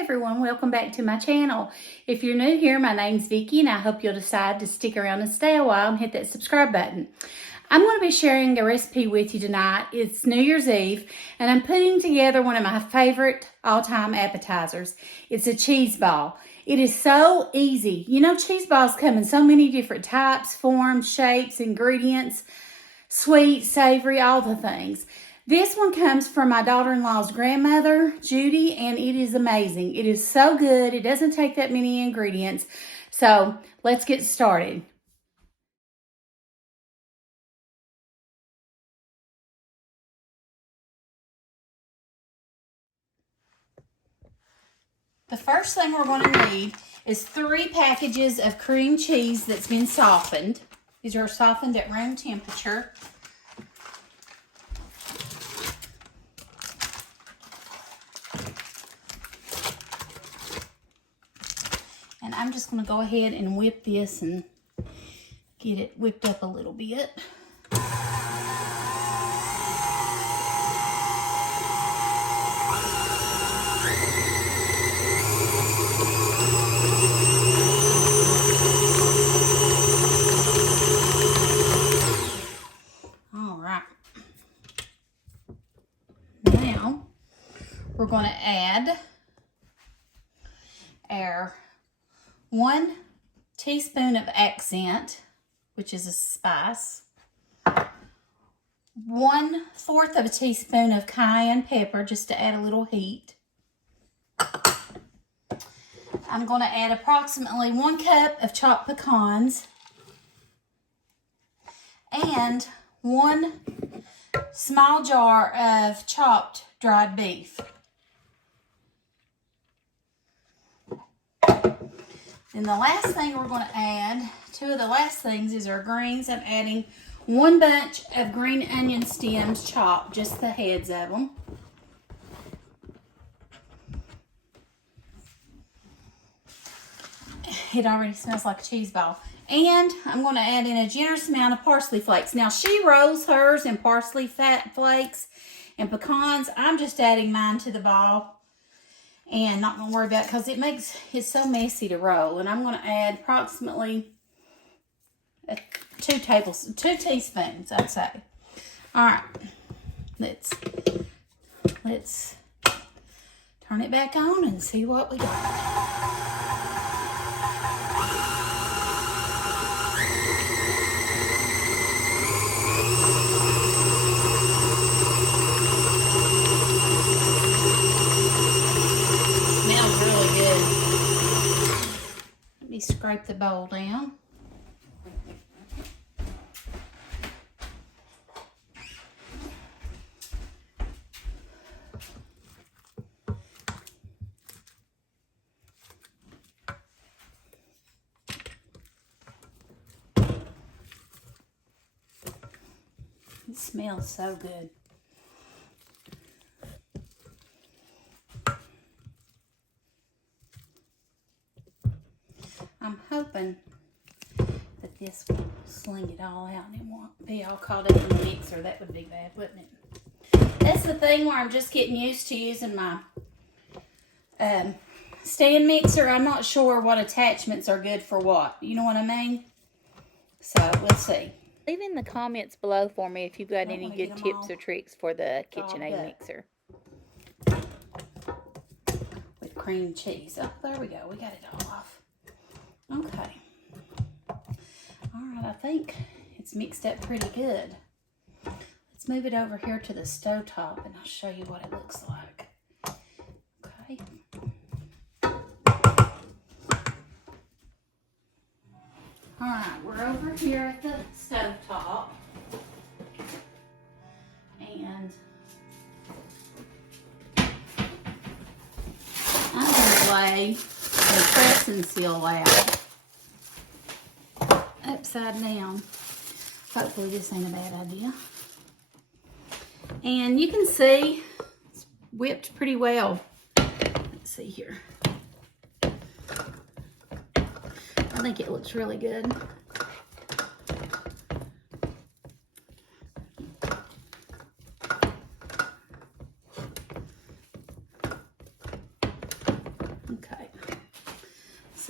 everyone, welcome back to my channel. If you're new here, my name's Vicki and I hope you'll decide to stick around and stay a while and hit that subscribe button. I'm going to be sharing a recipe with you tonight. It's New Year's Eve and I'm putting together one of my favorite all-time appetizers. It's a cheese ball. It is so easy. You know, cheese balls come in so many different types, forms, shapes, ingredients, sweet, savory, all the things. This one comes from my daughter-in-law's grandmother, Judy, and it is amazing. It is so good. It doesn't take that many ingredients. So let's get started. The first thing we're going to need is 3 packages of cream cheese that's been softened. These are softened at room temperature. And I'm just going to go ahead and whip this and get it whipped up a little bit. All right. Now we're going to add our 1 teaspoon of accent, which is a spice, 1/4 of a teaspoon of cayenne pepper, just to add a little heat. I'm going to add approximately 1 cup of chopped pecans and 1 small jar of chopped dried beef. Then the last thing we're going to add, 2 of the last things, is our greens. I'm adding 1 bunch of green onion stems chopped, just the heads of them. It already smells like a cheese ball. And I'm going to add in a generous amount of parsley flakes. Now, she rolls hers in parsley fat flakes and pecans. I'm just adding mine to the ball. And not going to worry about it because it makes it so messy to roll. And I'm going to add approximately 2 teaspoons, I'd say. All right, let's turn it back on and see what we got. Scrape the bowl down. It smells so good. I'm hoping that this will sling it all out and it won't be all caught up in the mixer. That would be bad, wouldn't it? That's the thing where I'm just getting used to using my stand mixer. I'm not sure what attachments are good for what. You know what I mean? So, we'll see. Leave in the comments below for me if you've got any good tips or tricks for the KitchenAid mixer. With cream cheese. Oh, there we go. We got it all off. Okay. All right, I think it's mixed up pretty good. Let's move it over here to the stove top and I'll show you what it looks like. Okay. All right, we're over here at the stove top. And I'm going to lay the pressing seal out upside down. Hopefully this ain't a bad idea. And you can see it's whipped pretty well. Let's see here. I think it looks really good.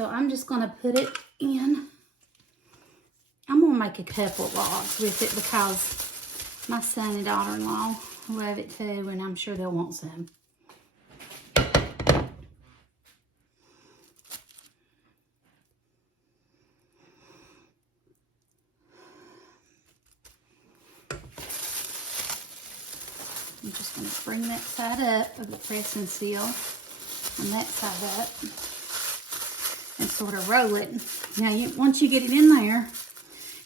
so I'm just going to put it in. I'm going to make a couple of logs with it because my son and daughter-in-law love it too, and I'm sure they'll want some. I'm just going to bring that side up of the press and seal and that side up and sort of roll it. Now, once you get it in there,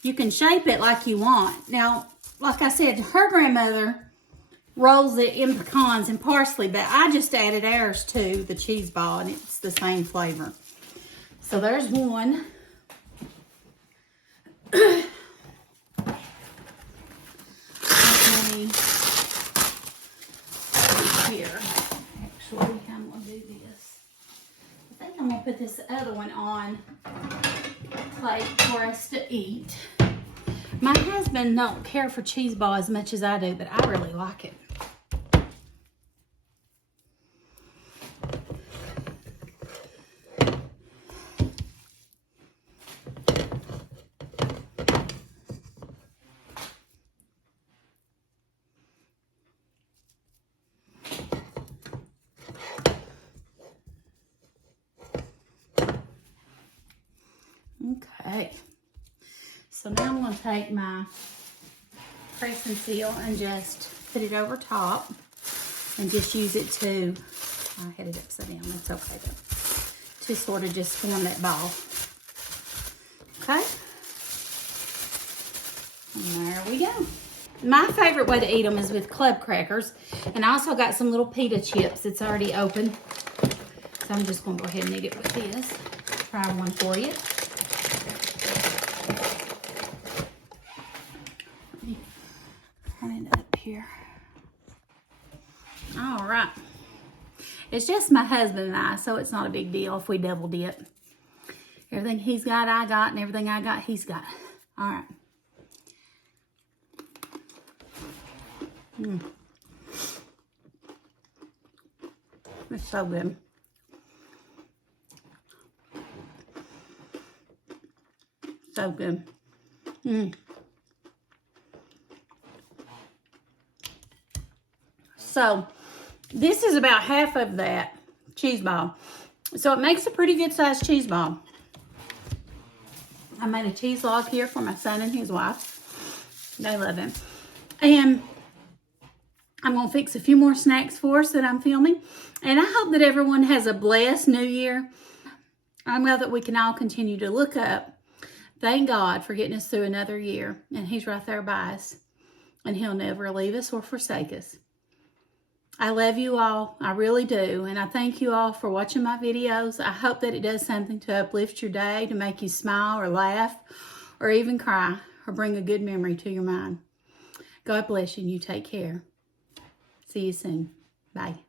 you can shape it like you want. Now, like I said, her grandmother rolls it in pecans and parsley, but I just added ours to the cheese ball, and it's the same flavor. So there's one. Here, actually, I'm gonna do this. I think I'm gonna put this other one on a plate for us to eat. My husband don't care for cheese ball as much as I do, but I really like it. Okay, so now I'm going to take my press and seal and just put it over top and just use it to, I had it upside down, that's okay though, to sort of just form that ball. Okay, and there we go. My favorite way to eat them is with club crackers, and I also got some little pita chips that's already open, so I'm just going to go ahead and eat it with this. Try one for you. Turn it up here. All right. It's just my husband and I, so it's not a big deal if we double dip. Everything he's got, I got, and everything I got, he's got. All right. It's so good. So good. So this is about half of that cheese ball. So it makes a pretty good sized cheese ball. I made a cheese log here for my son and his wife. They love it. And I'm going to fix a few more snacks for us that I'm filming. And I hope that everyone has a blessed new year. I know that we can all continue to look up. Thank God for getting us through another year. And He's right there by us. And He'll never leave us or forsake us. I love you all. I really do. And I thank you all for watching my videos. I hope that it does something to uplift your day, to make you smile or laugh or even cry or bring a good memory to your mind. God bless you and you take care. See you soon. Bye.